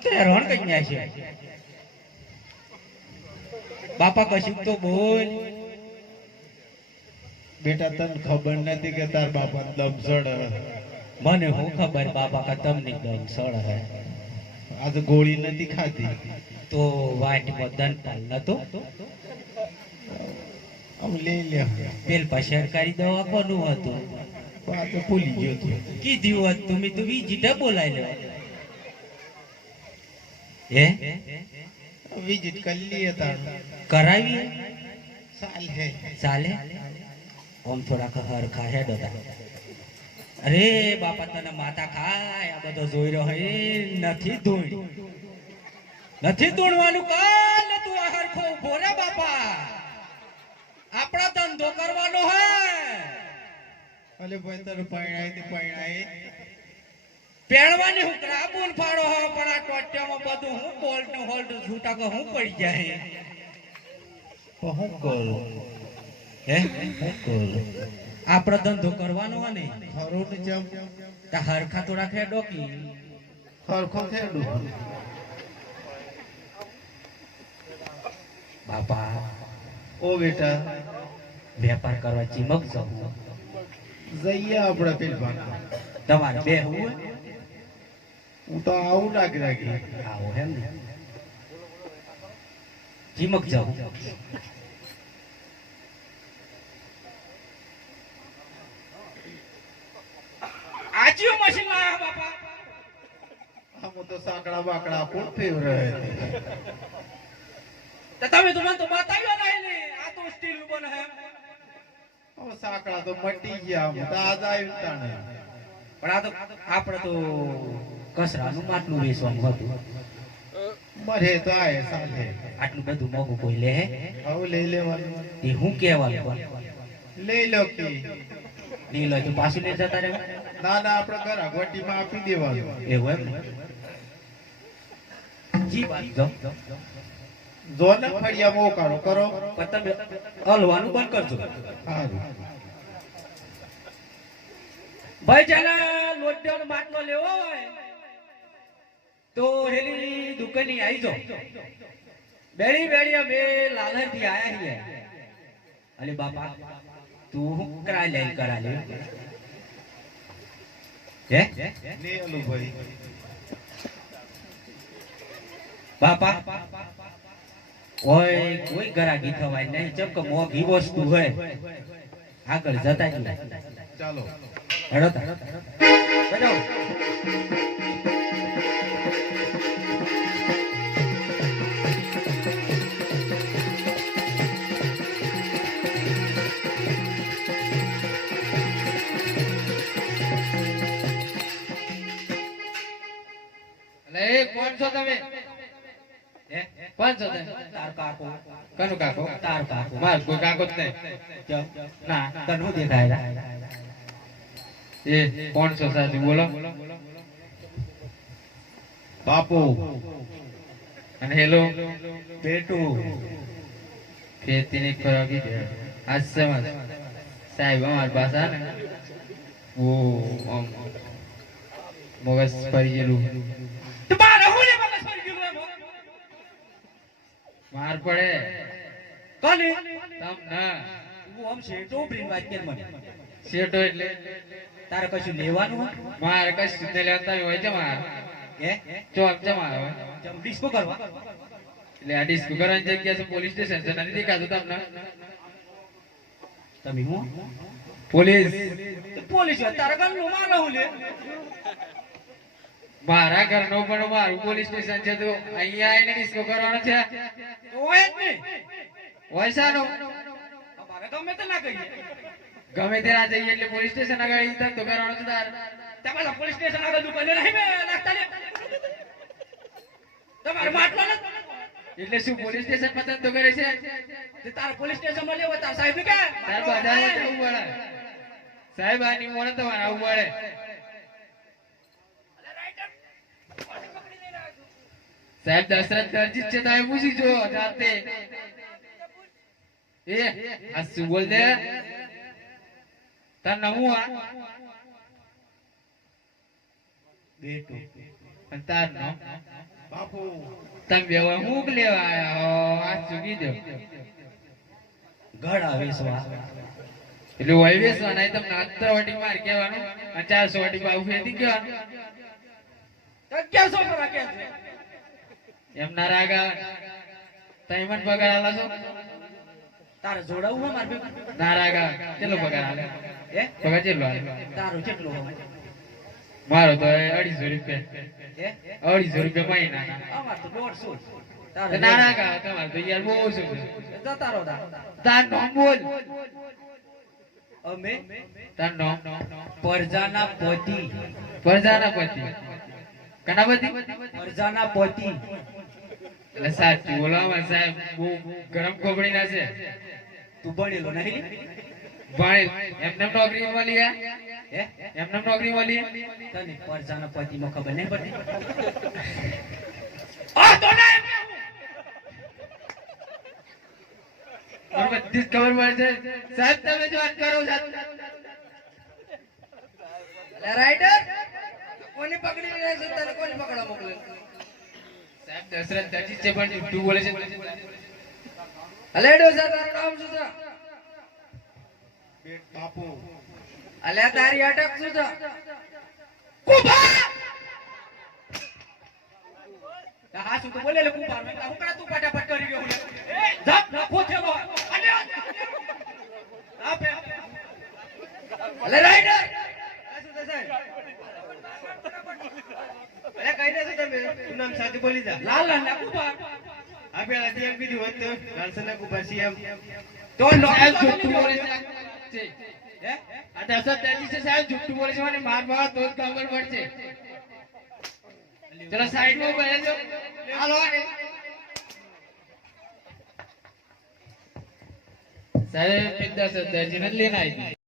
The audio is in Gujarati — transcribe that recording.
રણ કન્યા છે. બાપા કશું તો બોલ. બેટા તને ખબર નથી કે તાર બાપા દમસડ મને હું ખબર બાપા કે તમને દમ સડ હે? આ તો ગોળી નથી ખાધી. તો વાટ મદન પાલ નતો? આમ લઈ લે. પેલ પાછળ કરી દવા કોનું હતું. આ ભૂલી ગયો કીધું હતું તમે તો બીજી બોલાઈ લો હે? વિઝિટ કરી લઈએ તારું કરાવી ચાલે હે. ચાલે ઓમ થોડાક હરખા હેડો અરે બાપા તને માતા ખાય. આ બધો જોઈ રહ્યો હે. નથી ધૂણ. નથી ધૂણવાનું કાલ તું આ હરખો ઊભો રે બાપા. આપણા ધંધો કરવાનો હે. અલે ભાઈ તારું પૈણાય તે પૈણાય પહેરવાની હું ક્રાબુન ફાડો હો પણ આ ટોટિયામાં બધું હું બોલ્ટ હોલ હોલ્ટ છૂટા કે હું પડી જાય. તો હું કોલ? હે? હું કોલ? આપણો ધંધો કરવાનો હે ને. ખરું ને જેમ તા હરખા થોડા ખેડો કી ખરખો થયેલું બાપા ઓ બેટા વેપાર કરવા ચીમક જવું જઈએ આપણે પેલ ભાગ તમારે બે હું હું તો આવું લાગી રાખી આવો એમ ને. ચીમક જાવ આજીઓ મશીન લાયા બાપા. આમ તો સાકડા બાકડા કોણ ફેવરેટ તો તમે તો મને તો બતાવ્યો નહીં ને. આ તો સ્ટીલ બને હે હવે સાકડા તો મટી ગયા આમ તો આજ આવ્યું તાણે. પણ આ તો આપણે તો કસરાનું માટલું વેચવાનું હતું. મરે તો આય આટલું બધું મોંઘું કોઈ લે હે? હવે લઈ લેવાનું. એ હું કહેવાનું? લઈ લો કે. નહીં લો તો પાછું લઈ જતા રહે ના ના આપણે ઘર અગવટીમાં આપી દેવાનું. એવું એમ? જી વાત જો. જો ફળિયા મોકાણો કરો. પણ તમે હલવાનું બંધ કરજો. સારું ભાઈ જાના લોટિયાનો માટલો લેવો હોય. તો હેલી દુકાની આવી જો બેડી બેડી બે લાલરથી આયા હી અલે બાપા તું હું કરા લે કરા લે. હે? લે લો ભાઈ. બાપા ઓય કોઈ ગરાગી થવાય નહીં ચમ કે મોઘી વસ્તુ હોય. આગળ જતા ચાલો. હેડો તા. કોણ છો તમે? કોણ છો તાર કાકો. કનું કાકો? તાર કાકો. માર કોઈ કાકો જ નહીં. ના તને હું દેખાય એ કોણ છો સાચું બોલો. બાપુ. અને હેલો. બેટું. ખેતીની ખોરાકી છે. આજ સમજ. સાહેબ અમાર પાસે ને? ઓ આમ. મગજ ફરી ગયેલું માર પડે. કોને તમ ના તું આમ શેટો ઉભરીને વાત કે મને શેટો એટલે? તારે કશું લેવાનું? માર કશું ને લેતા હોય છે માર હે? ચોક જમા આવે જમ ડિસ્કો કરવા? એટલે આ ડિસ્કો કરવાની જગ્યા છે પોલીસ સ્ટેશન છે નથી દેખાતું તમને? તમે હું? પોલીસ. પોલીસ તારા ગામનું માનો હું લે. મારા ઘરનો પણ મારું પોલીસ સ્ટેશન છે તો અહીંયા આવીને ડિસ્કો કરવાનો છે. હોય જ નહીં. વૈસાનો અમારે ગમે તે ના કહીએ. ગમે ત્યાં જઈએ એટલે પોલીસ સ્ટેશન આગળ ધંધો કરવાનો છે તાર. તમારા પોલીસ સ્ટેશન આગળ દુકાને નહીં બે નાખતા લે તમારે માટલો નથી. એટલે શું પોલીસ સ્ટેશનમાં તો કરે છે? તાર પોલીસ સ્ટેશનમાં લેવો તાર સાહેબ કે? તાર પડે સાહેબ આની મોને તમારે આવું પડે સાહેબ દશરથ દરજી છે તમે પૂછી જો જાતે. એ આ શું બોલ દે? તાર નવું આ. બેટો. અને તાર નામ બાપુ. તમે બે મૂક લેવા આયા આ ચૂકી દો ઘડા વેસવા. એટલે હોય બેસવા નહીં તમને અત્તર વાટી માર કહેવાનું અને ચારસો વાટી બાબુ ફેરથી કહેવાનું અગિયારસો છોકરા કે છે એમના રાગા તમે મને પગાર આલા છો તારે જોડાવું હોય મારે ના રાગા કેટલો પગાર આલે? હે? પગાર કેટલો આલે? તારો કેટલો? મારો તો અઢીસો રૂપિયા. અઢીસો રૂપિયા મહિના અમાર તો દોઢસો ના રાગા તમારે તો યાર બહુ ઓછું છે. તાર. તાર નોમ બોલ. અમે તાર નોમ. પરજાના પતિ. પ્રજાના પતિ. કના પતિ પરજાના પતિ. એટલે સાચું બોલો સાહેબ બહુ ગરમ ખોપડી ના છે. તું ભણેલો નહીં ભણે. એમને નોકરી મળી ગયા એમને નોકરી મળી તને પરજાના પતિમાં ખબર નહીં પડતી? આ તો ના એમ. કેવું. મને બધી જ ખબર પડે છે. સાહેબ તમે જ વાત કરો સાહેબ રાઈડર. પકડી લે છે તને કોને પકડા મોકલે? સાહેબ દશરથ દાજી છે પણ તું બોલે છે અલે ડોસા તારું નામ શું છે? બેટ બાપુ. અલે તારી અટક શું છે? કુભા હા શું તો બોલે? લે કુંભાર મેં હું કરા તું ફટાફટ કરી ગયો લે. જાપ નાખો છે લો અલે રાઈડર? અલે કઈ નથી તમે. નામ સાથે બોલી જા. લાલ લાલ ના કુંભાર. આ પેલા જેમ કીધું હોત તો. લાલસના કુપા સીએમ તો સાહેબ જુઠ્ઠું બોલે છે. હે? આ દશરથ દરજી છે સાહેબ જુઠ્ઠું બોલે છે મને માર માર તો જ ખબર પડશે. સાઈડમાં હાલો. લેના આવી.